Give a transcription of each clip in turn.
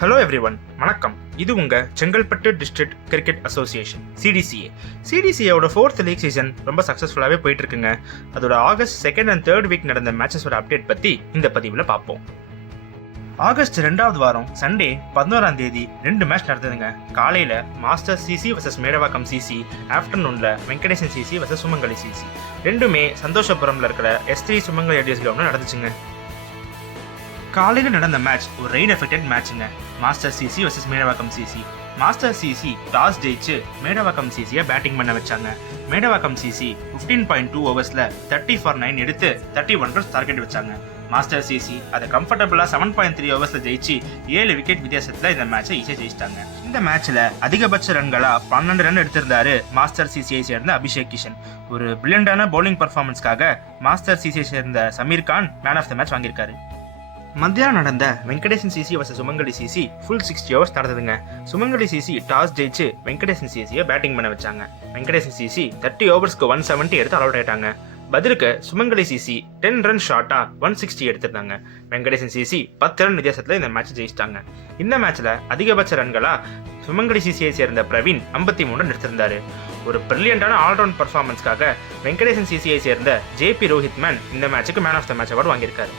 Hello everyone, வணக்கம். இது உங்க செங்கல்பட்டு டிஸ்ட்ரிக்ட் கிரிக்கெட் அசோசியேஷன் சிடிசிஏவோட 4th லீக் சீசன் ரொம்ப சக்ஸஸ்ஃபுல்லாகவே போயிட்டு இருக்குங்க. அதோட August 2nd and 3rd week நடந்த மேட்சஸோட அப்டேட் பற்றி இந்த பதிவில் பார்ப்போம். ஆகஸ்ட் 2வது வாரம் சண்டே 11ஆம் தேதி 2 மேட்ச் நடந்ததுங்க. காலையில் Master CC versus Medavakkam CC, ஆஃப்டர்நூனில் Venkatesan CC versus Sumangali CC. ரெண்டுமே சந்தோஷபுரமில் இருக்கிற S3 சுமங்கலி ஐடியஸ் கிரவுண்டில் நடந்துச்சுங்க. காலையில் நடந்த மேட்ச் ஒரு ரெயின் எஃபெக்டட் மேட்சுங்க. Master CC versus Medavakkam CC. Master CC toss ஜெயிச்சு மேடவாக்கம் சிசியை பேட்டிங் பண்ண வச்சாங்க. மேடவாக்கம் சிசி 15.2 ஓவர்ஸில் 30 for 9 எடுத்து 31 ரன்ஸ் டார்கெட் வச்சாங்க. மாஸ்டர் சிசி அதை கம்ஃபர்டபுளாக 7.3 ஓவர்ஸில் ஜெயிச்சு 7 விக்கெட் வித்தியாசத்தில் இந்த மேட்சை ஈஸியாக ஜெயிச்சிட்டாங்க. இந்த மேட்ச்சில் அதிகபட்ச ரன்களாக 12 ரன் எடுத்திருந்தாரு மாஸ்டர் சிசியை சேர்ந்த அபிஷேக் கிஷன். ஒரு பிரில்லியண்டான பவுலிங் பர்ஃபார்மன்ஸ்க்காக மாஸ்டர் சிசியை சேர்ந்த Sameer Khan man of the match வாங்கியிருக்காரு. மத்தியானம் நடந்த Venkatesan CC versus Sumangali CC full 60 overs நடந்ததுங்க. சுமங்கலி சிசி டாஸ் ஜெயிச்சு வெங்கடேசன் சிசியை பேட்டிங் பண்ண வச்சாங்க. வெங்கடேசன் சிசி 30 ஓவர்ஸ்க்கு 170 எடுத்து அவுட் ஆயிட்டாங்க. பதிலுக்கு சுமங்கலி சிசி 10 ரன் ஷார்ட்டா 160 எடுத்திருந்தாங்க. வெங்கடேசன் சிசி 10 ரன் வித்தியாசத்தில் இந்த மேட்ச் ஜெயிச்சிட்டாங்க. இந்த மேட்ச்ல அதிகபட்ச ரன்களா சுமங்கலி சிசியை சேர்ந்த பிரவீன் 53 ரன் எடுத்திருந்தாரு. ஒரு பிரில்லியண்டான ஆல்ரவுண்ட் பர்ஃபார்மன்ஸ்க்காக வெங்கடேசன் சிசியை சேர்ந்த ஜேபி ரோஹித் மேன் இந்த மேட்சுக்கு man of the match award வாங்கியிருக்காரு.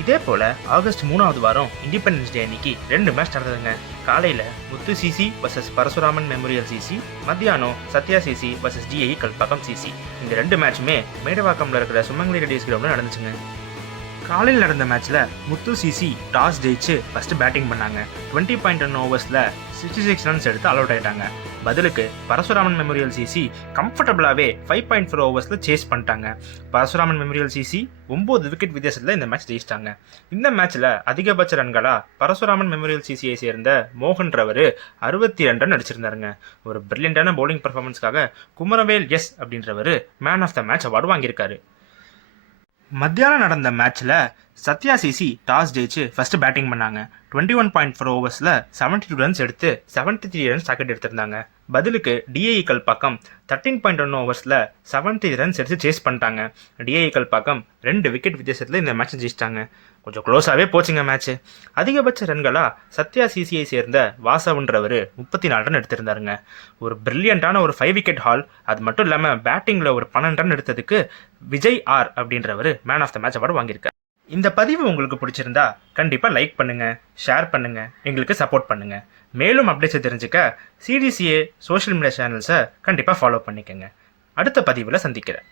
இதே போல ஆகஸ்ட் 3வது வாரம் இண்டிபெண்டன்ஸ் டே அன்னைக்கு 2 மேட்ச் நடந்ததுங்க. காலையில் Muthu CC versus Parasuraman memorial CC, மத்தியானம் Sathya CC versus TI Kalpakkam CC. இந்த 2 மேட்சுமே மேடவாக்கம்ல இருக்கிற சுமங்கலி ரெடிஸ் கிரவுண்டில் நடந்துச்சுங்க. காலையில் நடந்த மேட்ச்ல முத்து சிசி டாஸ் ஜெயிச்சு ஃபர்ஸ்ட் பேட்டிங் பண்ணாங்க. 20.1 ஓவர்ஸில் 66 ரன்ஸ் எடுத்து அவுட் ஆயிட்டாங்க. பதிலுக்கு பரசுராமன் மெமோரியல் சிசி கம்ஃபர்டபுளாகவே 5.4 ஓவர்ஸில் சேஸ் பண்ணிட்டாங்க. பரசுராமன் மெமோரியல் சிசி 9 விக்கெட் வித்தியாசத்தில் இந்த மேட்ச் ஜெயிச்சிட்டாங்க. இந்த மேட்ச்சில் அதிகபட்ச ரன்களா பரசுராமன் மெமோரியல் சிசியை சேர்ந்த மோகன் ரவர் 62 ரன் அடிச்சிருந்தாருங்க. ஒரு பிரில்லியண்டான பவுலிங் பர்ஃபார்மன்ஸ்க்காக குமரவேல் எஸ் அப்படின்றவர் man of the match award வாங்கியிருக்காரு. மத்தியானம் நடந்த மேட்ச்ல சத்யா சிசி டாஸ் ஜெயிச்சு ஃபர்ஸ்ட் பேட்டிங் பண்ணாங்க. 21.4 ஓவர்ஸில் 72 ரன்ஸ் எடுத்து 73 ரன்ஸ் டார்கெட் எடுத்திருந்தாங்க. பதிலுக்கு டிஐ கல்பாக்கம் 13.1 ஓவர்ஸில் 70 ரன்ஸ் எடுத்து சேஸ் பண்ணிட்டாங்க. டிஐ கல்பாக்கம் 2 விக்கெட் வித்தியாசத்தில் இந்த மேட்ச் ஜெயிச்சிட்டாங்க. கொஞ்சம் க்ளோஸாகவே போச்சுங்க மேட்ச். அதிகபட்ச ரன்களா சத்யா சிசியை சேர்ந்த வாசவன்றவர் 34 ரன் எடுத்திருந்தாருங்க. ஒரு பிரில்லியண்டான ஒரு 5 விக்கெட் ஹால். அது மட்டும் இல்லாமல் பேட்டிங்கில் ஒரு 12 ரன் எடுத்ததுக்கு விஜய் ஆர் அப்படின்றவர் man of the match award வாங்கியிருக்காரு. இந்த பதிவு உங்களுக்கு பிடிச்சிருந்தா கண்டிப்பாக லைக் பண்ணுங்க, ஷேர் பண்ணுங்க, எங்களுக்கு சப்போர்ட் பண்ணுங்க. மேலும் அப்டேட்ஸை தெரிஞ்சுக்க சிடிசிஏ சோஷியல் மீடியா சேனல்ஸை கண்டிப்பாக ஃபாலோ பண்ணிக்கோங்க. அடுத்த பதிவில் சந்திக்கிறேன்.